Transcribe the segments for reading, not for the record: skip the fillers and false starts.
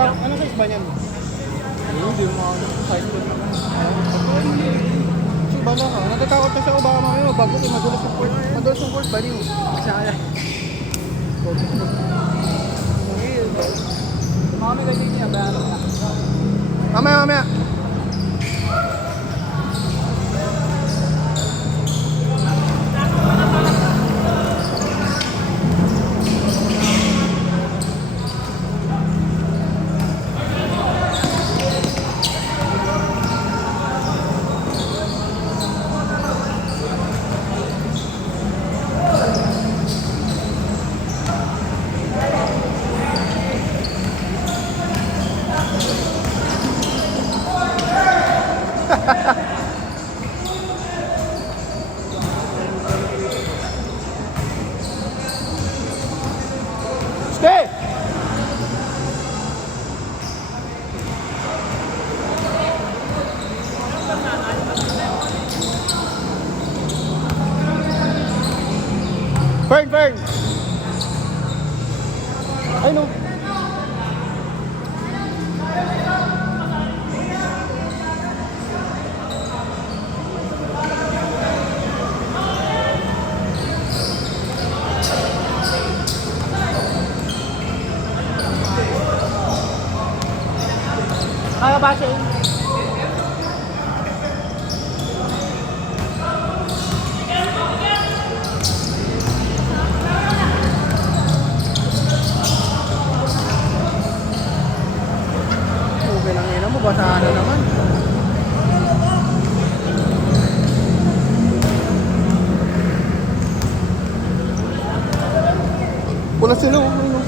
Ano size ba niyan? Hindi mo ako size ko naman. So, bala ka. Natatakot kasi ako baka mamaya bago kayo madulas yung port. Madulas yung port, baliw. Masaya. Mamaya ganyan niya, bahala ka. Mamaya. Stay! Fern! Ay no. Kaya ba siya? Okay lang yun mo, basahan na naman. Wala sila, okay no.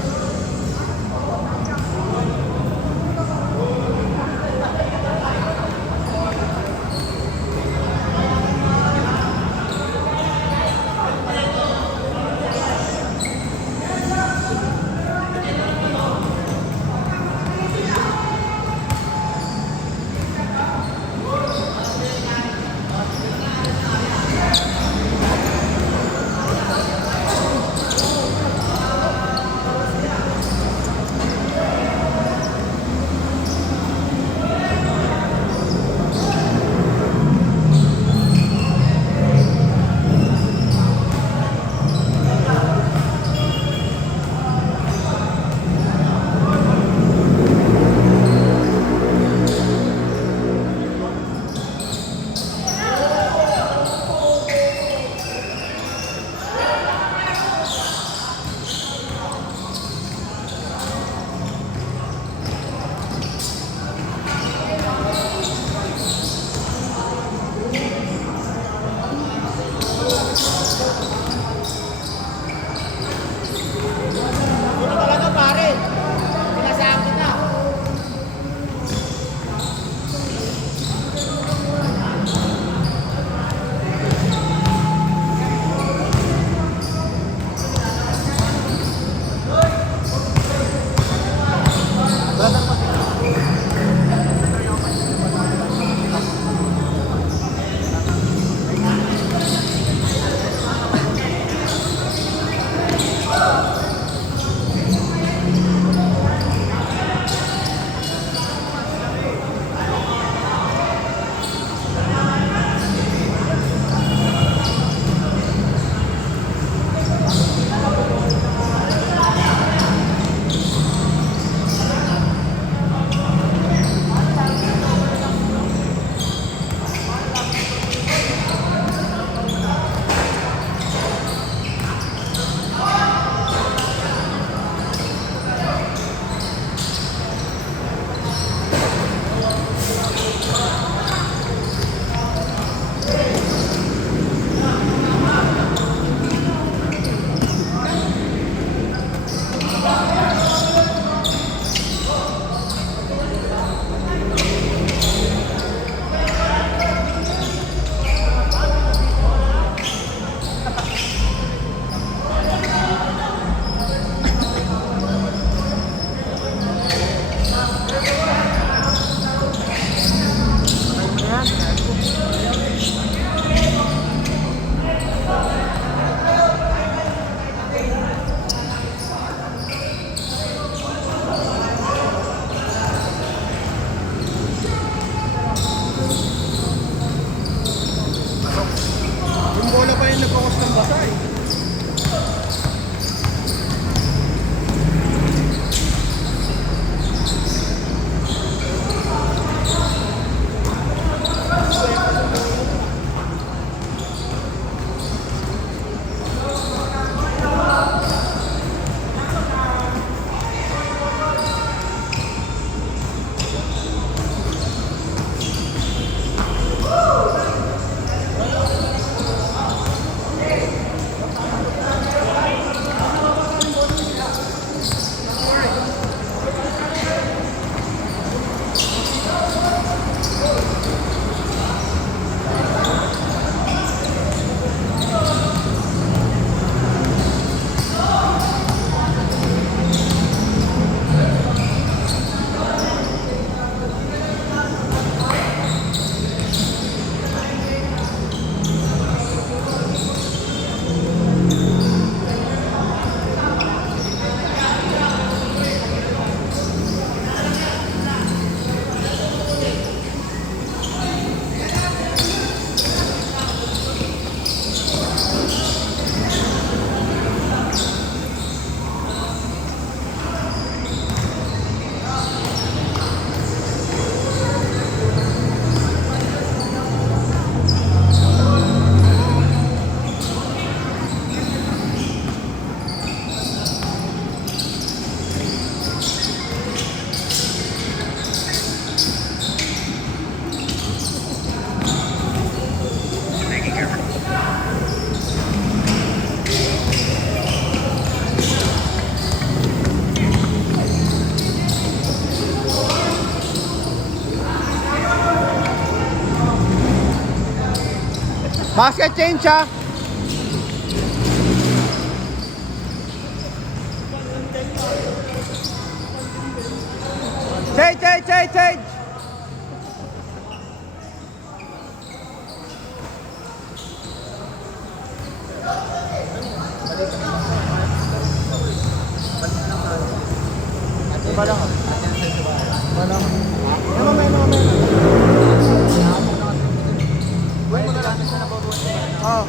Basket change ha. Change. Iba lang. Mamaya. Oh.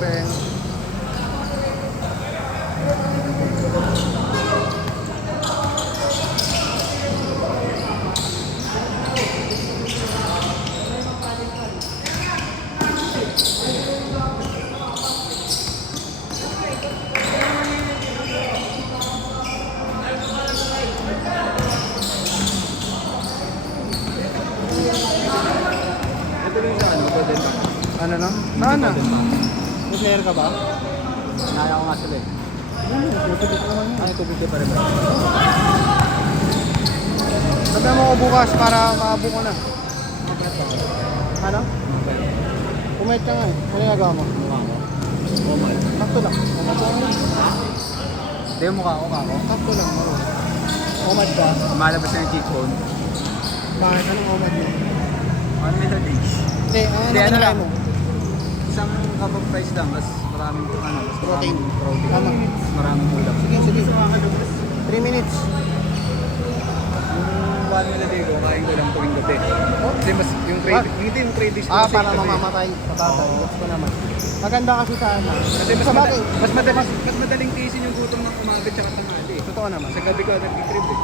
Beng. Ito rin sa ano, pwede ba? Ano na? Saan na? May player ka ba? Naya ko nga sila eh. Tubig ko naman yun. Ano, tubig ka pa rin ba? Sabi mo ko bukas para maabo ko na. Ano? Pumayat ka nga eh. Ano yung nagawa mo? Mukha ko. Omal. Sakto lang. Umat ko lang. Hindi yung mukha ko, kako. Sakto lang. Umat ka. Malabas na yung cheekbone. Bakit? Anong umat mo? Ano middle age? Hindi, ano Hindi, ano kinakain lang. mo? Isang cup of rice lang, mas maraming Protein. protein. Tama. Mas maraming ulam. Sige. 3 minutes. Yung one meal a day ko, kain ko lang tuwing gabi. Kasi mas yung craving, hindi yung cravings ko Ah, kasi para kasi- mamamatay sa tatay. Gets ko naman. Maganda kasi sa ano. Kasi mas, Sa bagay. mas madaling tiisin yung gutom ng umaga tsaka tanghali. Totoo naman. Sa gabi ko nag-crib eh.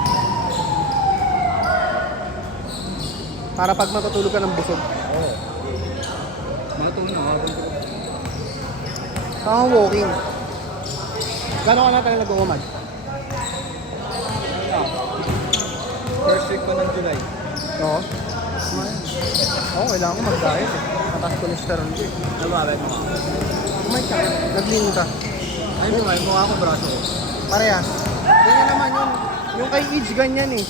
Para pag matutulog ka ng busog. Oo. Mga tungo na, mga tungo. Saka walking. Gano'n ka na tayo nag-umad? First week ko ng July. Oo. Oo, kailangan ko mag-diet eh. Mataas cholesterol ko eh. Nababay mo ako. Kumain ka. Nag-lean ka. Ay, mukha ko braso ko. Parehas. Ganyan naman yun. Yung kay Age, ganyan eh.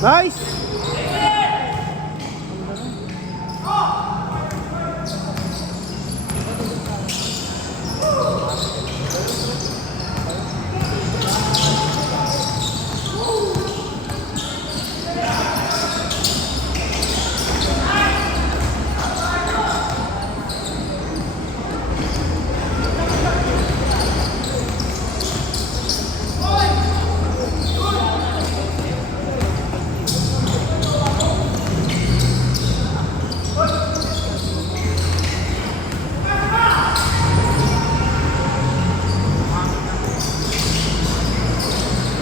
Nice!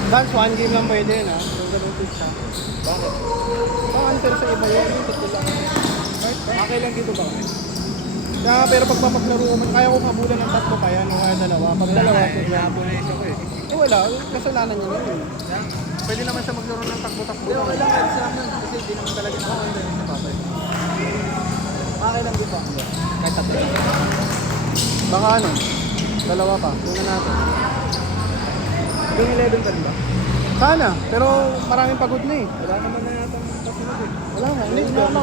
Dance, one game lang pwede yun ha. Yung ganun pizza. Bakit? Baka pero sa iba yun, yung tatlo lang. Right? Okay lang dito ba? Kaya, pero pag mapaglaro ko, kaya ko kabulan ng tatlo kaya, no, kaya dalawa. Pag dalawa, Hinapo na isa ko eh. eh wala, kasalanan niya yun. Pwede naman siya maglaro ng takbo-takbo. Hindi, okay lang kahit sa amin. Kasi hindi naman talaga nakakanda yun sa papa. Okay lang dito ako. Kahit tatlo. Baka ano, dalawa pa. Tingnan natin. Yung 11 pa rin ba? Sana, pero maraming pagod na eh. Wala naman na yata ang kasunod eh. Wala nga, hindi na ako.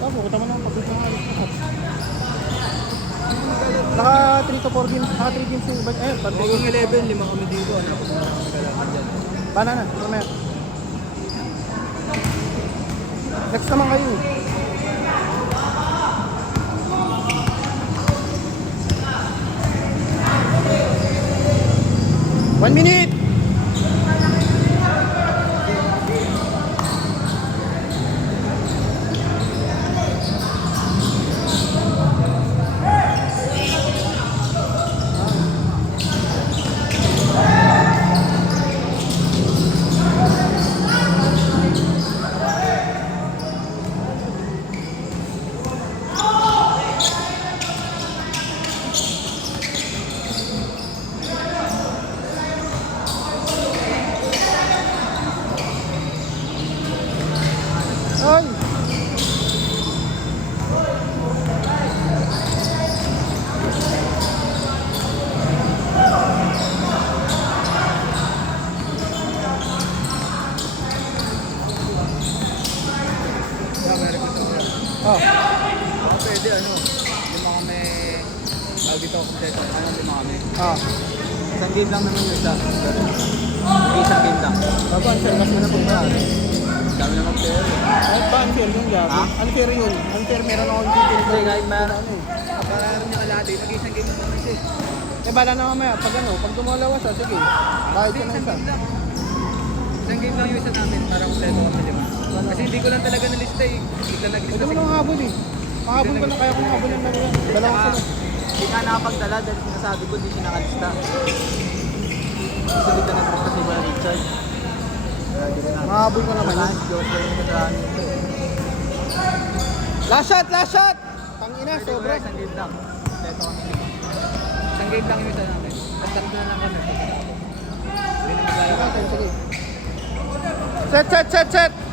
Tapos, kita mo na ang pagod na halos lahat. Naka 3 to 4 games, naka 3 games yung pati. Yung 11, 5 kami dito. Ano ako na kailangan dyan. Banana, mamaya. Next naman kayo eh. One minute! Tawag dito kompleto. Ano lima kami. Ah. Isang game lang naman yung isa. Hindi isang game lang. Bago, unfair mas na po ba? Dami naman player. Kahit ba unfair yun, Gabi? Ha? Unfair yun. Unfair, meron akong titin. Kasi kahit mayroon kapararan niya kalahati, mag-isang game naman siya. Eh, bala na mamaya. Pag ano, pag dumalawa siya, sige. Bakit ka na isa? Isang game lang yung isa namin para kompleto kami, di ba? Kasi hindi ko lang talaga nalista eh. Bigla nag-lista Huwag mo nang habol eh. Mahabol ko na, kaya kung habulin na rin. Dalawa sila. Hindi nga nakapagdala dahil sinasabi ko hindi siya nakalista. Kasi hindi ka nag-lista si Kuya Richard. Mahabol ko naman yun. Last shot! Last shot! Tangina, sobra. Isang game lang. Kompleto kami. Isang game lang yung isa namin. At tatlo na lang kami. Hindi na magaya. Sige. Set, set, set, set!